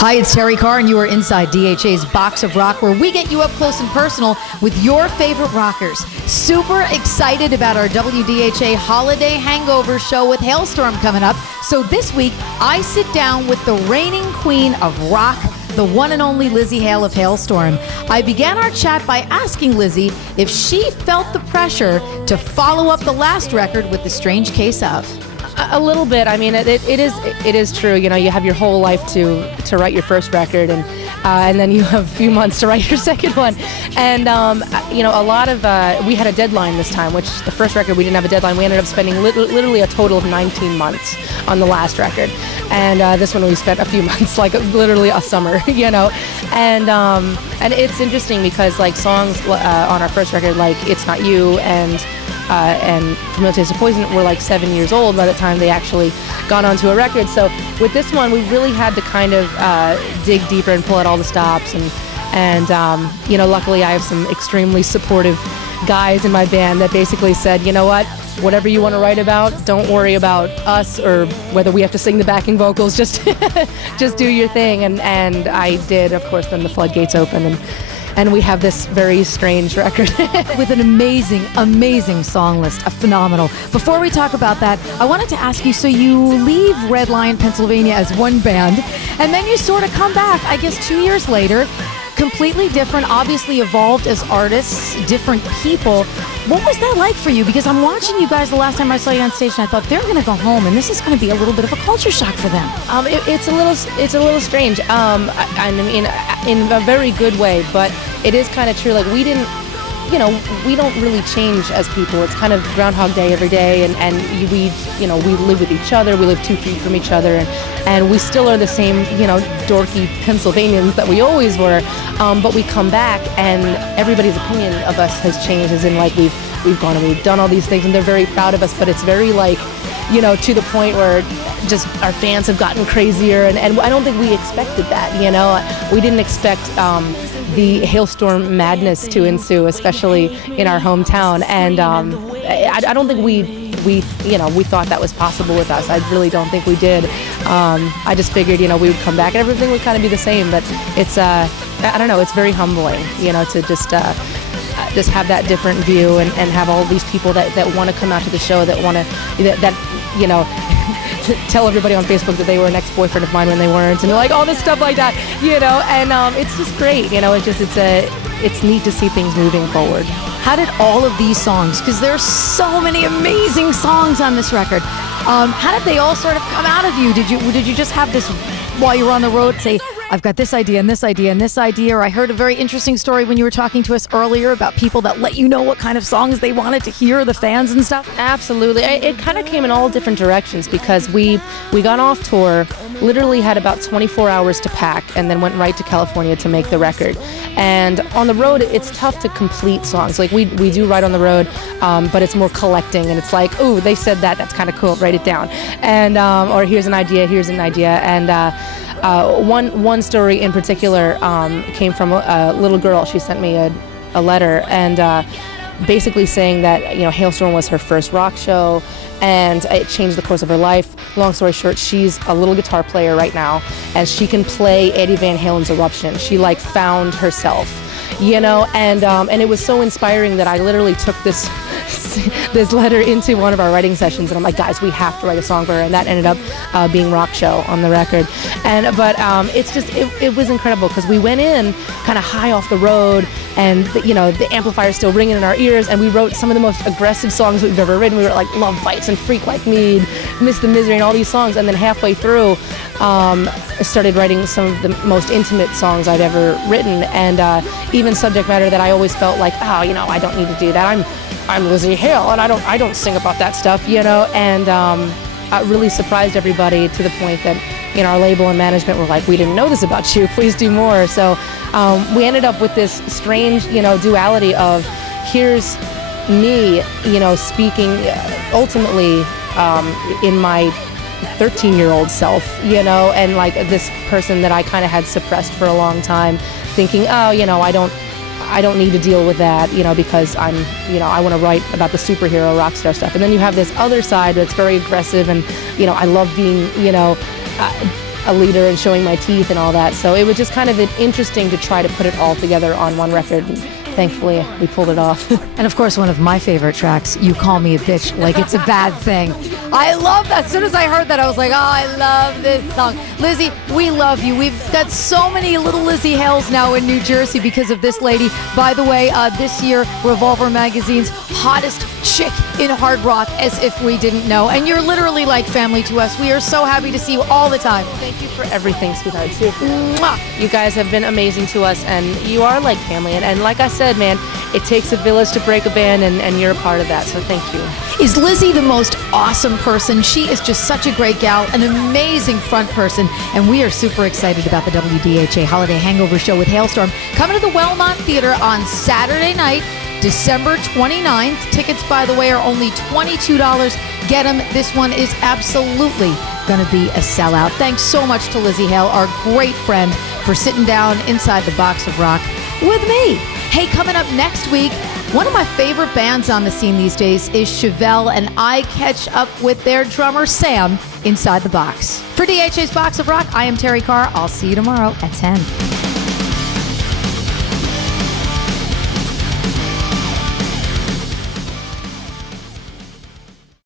Hi, it's Terrie Carr, and you are inside DHA's Box of Rock, where we get you up close and personal with your favorite rockers. Super excited about our WDHA Holiday Hangover show with Halestorm coming up. So this week, I sit down with the reigning queen of rock, the one and only Lzzy Hale of Halestorm. I began our chat by asking Lzzy if she felt the pressure to follow up the last record with The Strange Case of. A little bit. I mean, it is true. You know, you have your whole life to write your first record, and then you have a few months to write your second one. And you know, a lot of we had a deadline this time, which the first record we didn't have a deadline. We ended up spending literally a total of 19 months on the last record, and this one we spent a few months, like literally a summer, you know. And it's interesting because like songs on our first record, like It's Not You and Familiar Taste of Poison were like 7 years old by the time they actually got onto a record. So with this one, we really had to kind of dig deeper and pull out all the stops. And you know, luckily I have some extremely supportive guys in my band that basically said, you know what, whatever you want to write about, don't worry about us or whether we have to sing the backing vocals. Just just do your thing. And I did. Of course, then the floodgates opened, and we have this very strange record. With an amazing, amazing song list, a phenomenal. Before we talk about that, I wanted to ask you, so you leave Red Lion, Pennsylvania as one band, and then you sort of come back, I guess 2 years later, completely different, obviously evolved as artists, different people. What was that like for you? Because I'm watching you guys the last time I saw you on stage, and I thought they're going to go home, and this is going to be a little bit of a culture shock for them. It's a little strange. I mean, in a very good way, but it is kind of true. Like we didn't, you know, we don't really change as people. It's kind of Groundhog Day every day, and we, you know, we live with each other. We live 2 feet from each other, and we still are the same, you know, dorky Pennsylvanians that we always were. But we come back, and everybody's opinion of us has changed. As in, like we've gone and we've done all these things, and they're very proud of us. But it's very like, you know, to the point where just our fans have gotten crazier, and I don't think we expected that. You know, we didn't expect the Halestorm madness to ensue, especially in our hometown, and I don't think we thought that was possible with us. I really don't think we did. I just figured, you know, we would come back and everything would kind of be the same, but it's I don't know, it's very humbling, you know, to just have that different view and have all these people that want to come out to the show, that want to that you know, to tell everybody on Facebook that they were an ex-boyfriend of mine when they weren't, and like all this stuff like that, you know. And it's just great, you know. It's neat to see things moving forward. How did all of these songs, because there's so many amazing songs on this record, how did they all sort of come out of you? Did you just have this while you were on the road, say, I've got this idea and this idea and this idea? Or I heard a very interesting story when you were talking to us earlier about people that let you know what kind of songs they wanted to hear, the fans and stuff. Absolutely. It kind of came in all different directions, because we got off tour, literally had about 24 hours to pack, and then went right to California to make the record. And on the road, it's tough to complete songs. Like we do write on the road, but it's more collecting, and it's like, oh, they said that, that's kind of cool, write it down. And or here's an idea. And one story in particular came from a little girl. She sent me a letter, and basically saying that, you know, Halestorm was her first rock show, and it changed the course of her life. Long story short, she's a little guitar player right now, and she can play Eddie Van Halen's Eruption. She like found herself, you know, and it was so inspiring that I literally took this letter into one of our writing sessions, and I'm like, guys, we have to write a song for her, and that ended up being Rock Show on the record. But it's just, it was incredible, because we went in kind of high off the road, and you know, the amplifier's still ringing in our ears, and we wrote some of the most aggressive songs we've ever written. We wrote like Love Bites and Freak Like Me, Miss the Misery, and all these songs. And then halfway through, I started writing some of the most intimate songs I'd ever written, and even subject matter that I always felt like, oh, you know, I don't need to do that. I'm Lzzy Hale, and I don't sing about that stuff, you know. And it really surprised everybody, to the point that, you know, our label and management were like, we didn't know this about you, please do more. So we ended up with this strange, you know, duality of, here's me, you know, speaking ultimately in my 13-year-old self, you know, and like this person that I kind of had suppressed for a long time, thinking, oh, you know, I don't need to deal with that, you know, because I'm, you know, I want to write about the superhero rock star stuff. And then you have this other side that's very aggressive, and, you know, I love being, you know, a leader and showing my teeth and all that. So it was just kind of interesting to try to put it all together on one record. And thankfully, we pulled it off. And of course, one of my favorite tracks, You Call Me a Bitch Like It's a Bad Thing. I love that. As soon as I heard that, I was like, oh, I love this song. Lzzy, we love you. We've got so many little Lzzy Hales now in New Jersey because of this lady. By the way, this year, Revolver Magazine's hottest chick in hard rock, as if we didn't know. And you're literally like family to us. We are so happy to see you all the time. Thank you for everything, sweetheart, too. You guys have been amazing to us, and you are like family. And like I said, man, it takes a village to break a band, and you're a part of that, so thank you. Is Lzzy the most awesome person? She is just such a great gal, an amazing front person, and we are super excited about the WDHA Holiday Hangover Show with Halestorm coming to the Wellmont Theater on Saturday night, December 29th. Tickets, by the way, are only $22. Get them. This one is absolutely going to be a sellout. Thanks so much to Lzzy Hale, our great friend, for sitting down inside the box of rock with me. Hey, coming up next week, one of my favorite bands on the scene these days is Chevelle, and I catch up with their drummer, Sam, inside the box. For DHA's Box of Rock, I am Terrie Carr. I'll see you tomorrow at 10.